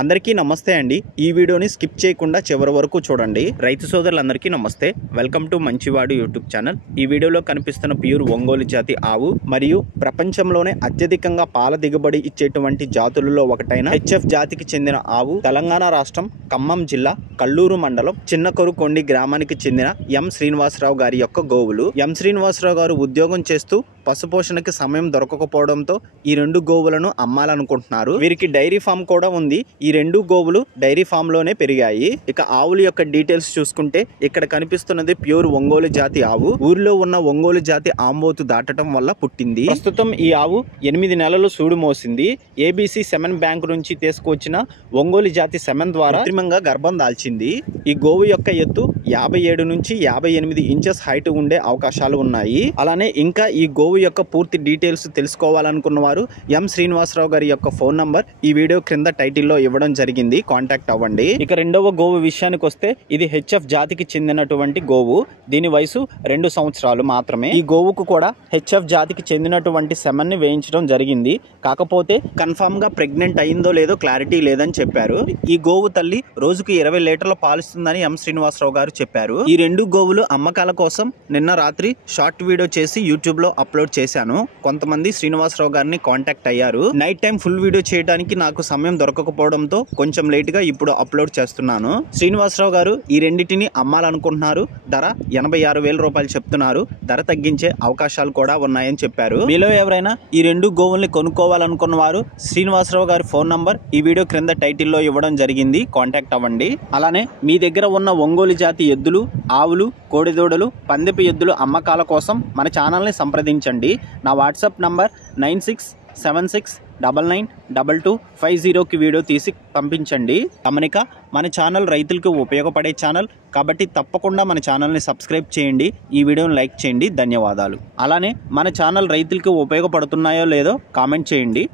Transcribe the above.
అందరికీ నమస్తే అండి। ఈ వీడియోని స్కిప్ చేయకుండా చివరి వరకు చూడండి। రైతు సోదరులందరికీ నమస్తే, వెల్కమ్ టు మంచివాడు యూట్యూబ్ ఛానల్। ఈ వీడియోలో కనిపిస్తున్న ప్యూర్ ఒంగోలు జాతి ఆవు మరియు ప్రపంచంలోనే అత్యధికంగా పాల దిగుబడి ఇచ్చేటువంటి జాతులలో ఒకటైన హెచ్ఎఫ్ జాతికి చెందిన ఆవు తెలంగాణ రాష్ట్రం ఖమ్మం జిల్లా కల్లూరు మండలం చిన్నకొరుకొండి గ్రామానికి చెందిన ఎం శ్రీనివాసరావు గారి యొక్క గోవులు। ఎం శ్రీనివాసరావు గారు ఉద్యోగం చేస్తూ పశుపోషణకి సమయం దొరకకపోవడంతో ఈ రెండు గోవులను అమ్మాలనుకుంటున్నారు। వీరికి డైరీ ఫామ్ కూడా ఉంది। ఈ రెండు గోవులు డైరీ ఫామ్ లోనే పెరిగాయి। ఇక ఆవుల యొక్క డీటెయిల్స్ చూసుకుంటే ఇక్కడ కనిపిస్తున్నది ప్యూర్ ఒంగోలు జాతి ఆవు। ఊరిలో ఉన్న ఒంగోలు జాతి ఆంబోతు దాటడం వల్ల పుట్టింది। ప్రస్తుతం ఈ ఆవు 8 నెలలు సూడు మోసింది। ఏబీసీ సెమెన్ బ్యాంక్ నుంచి తీసుకొచ్చిన ఒంగోలు జాతి సెమెన్ ద్వారా కృత్రిమంగా గర్భం దాల్చింది। ఈ గోవు యొక్క ఎత్తు 57 నుంచి 58 ఇంచెస్ హైట్ ఉండే అవకాశాలు ఉన్నాయి। అలానే ఇంకా ఈ గోవు యొక్క పూర్తి డీటెయిల్స్ తెలుసుకోవాలనుకున్న వారు ఎం శ్రీనివాసరావు గారి యొక్క ఫోన్ నంబర్ ఈ వీడియో క్రింద టైటిల్లో ఇవ్వడం జరిగింది, కాంటాక్ట్ అవ్వండి। ఇక రెండవ గోవు విషయానికి వస్తే ఇది హెచ్ఎఫ్ జాతికి చెందినటువంటి గోవు। దీని వయసు 2 సంవత్సరాలు మాత్రమే। ఈ గోవుకు కూడా హెచ్ఎఫ్ జాతికి చెందినటువంటి సెమెన్ ని వేయించడం జరిగింది। కాకపోతే కన్ఫర్మ్ గా ప్రెగ్నెంట్ అయిందో లేదో క్లారిటీ లేదని చెప్పారు। ఈ గోవు తల్లి రోజుకు 20 లీటర్ల పాలిస్తుందని ఎం శ్రీనివాసరావు గారు చెప్పారు। ఈ రెండు గోవులు అమ్మకాల కోసం నిన్న రాత్రి షార్ట్ వీడియో చేసి యూట్యూబ్ లో అప్లోడ్ చేశాను। కొంతమంది శ్రీనివాసరావు గారిని కాంటాక్ట్ అయ్యారు। నైట్ టైం ఫుల్ వీడియో చేయడానికి నాకు సమయం దొరకకపోవడంతో కొంచెం లేట్ గా ఇప్పుడు అప్లోడ్ చేస్తున్నాను। శ్రీనివాసరావు గారు ఈ రెండింటిని అమ్మాలనుకుంటున్నారు। ధర 86,000 రూపాయలు చెప్తున్నారు। ధర తగ్గించే అవకాశాలు కూడా ఉన్నాయని చెప్పారు। మీలో ఎవరైనా ఈ రెండు గోవుల్ని కొనుక్కోవాలనుకున్న వారు శ్రీనివాసరావు గారి ఫోన్ నంబర్ ఈ వీడియో క్రింద టైటిల్లో ఇవ్వడం జరిగింది, కాంటాక్ట్ అవ్వండి। అలానే మీ దగ్గర ఉన్న ఒంగోలు జాతి ఎద్దులు, ఆవులు, కోడిదూడలు, పందెపు ఎద్దులు అమ్మకాల కోసం మన ఛానల్ని సంప్రదించండి। నా వాట్సాప్ నంబర్ 9676992250కి వీడియో తీసి పంపించండి। గమనిక, మన ఛానల్ రైతులకు ఉపయోగపడే ఛానల్ కాబట్టి తప్పకుండా మన ఛానల్ని సబ్స్క్రైబ్ చేయండి, ఈ వీడియోని లైక్ చేయండి। ధన్యవాదాలు। అలానే మన ఛానల్ రైతులకు ఉపయోగపడుతున్నాయో లేదో కామెంట్ చేయండి।